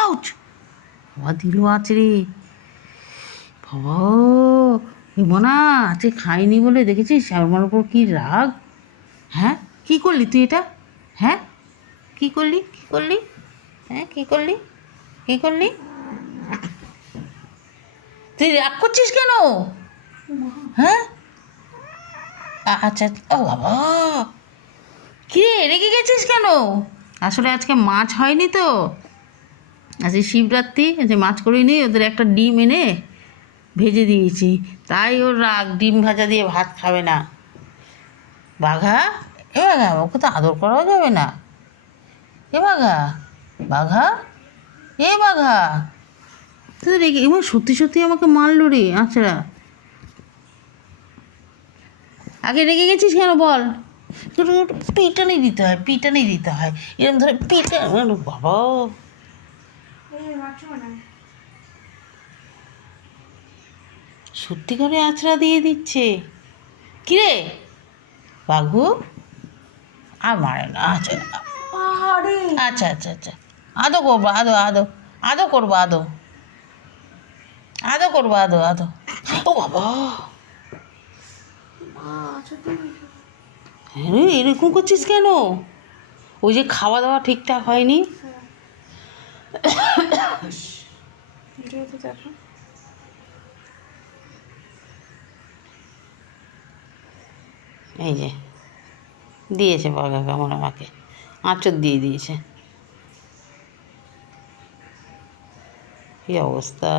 Ouch! বাবা দিল আছে রে বাবা। মনা আজকে খাইনি বলে দেখেছিস আমার উপর কি রাগ। হ্যাঁ কী করলি তুই এটা? হ্যাঁ কী করলি কী করলি? হ্যাঁ কী করলি কী করলি? তুই রাগ করছিস কেন? হ্যাঁ আচ্ছা ও বাবা, কী রে রেগে গেছিস কেন? আসলে আজকে মাছ হয়নি তো, আজকে শিবরাত্রি, আজকে মাছ করিনি। ওদের একটা ডিম এনে ভেজে দিয়েছি, তাই ওর রাগ, ডিম ভাজা দিয়ে ভাত খাবে না। বাঘা, এ বাঘা, ওকে তো আদর করাও যাবে না। এ বাঘা, বাঘা, এ বাঘা, তুই রেগে এবার সত্যি সত্যি আমাকে মারলো রে আচ্ছা। আগে রেগে গেছিস কেন বল? পিটানি দিতে হয়, পিটানি দিতে হয়, এরকম ধরে পিটা। বাবা সত্যি করে আছড়া দিয়ে দিচ্ছে। কিরে বাঘু, আর মারে না। আচ্ছা আচ্ছা আচ্ছা আচ্ছা, আদো করবো, আদো আদো, আদো করবো, আদো আদো করবো, আদো আদো। ও বাবা, হ্যাঁ এরকম করছিস কেন? ওই যে খাওয়া দাওয়া ঠিকঠাক হয়নি। এই যে দিয়েছে বাঘা কামড় আমাকে, আঁচড় দিয়ে দিয়েছে। কী অবস্থা!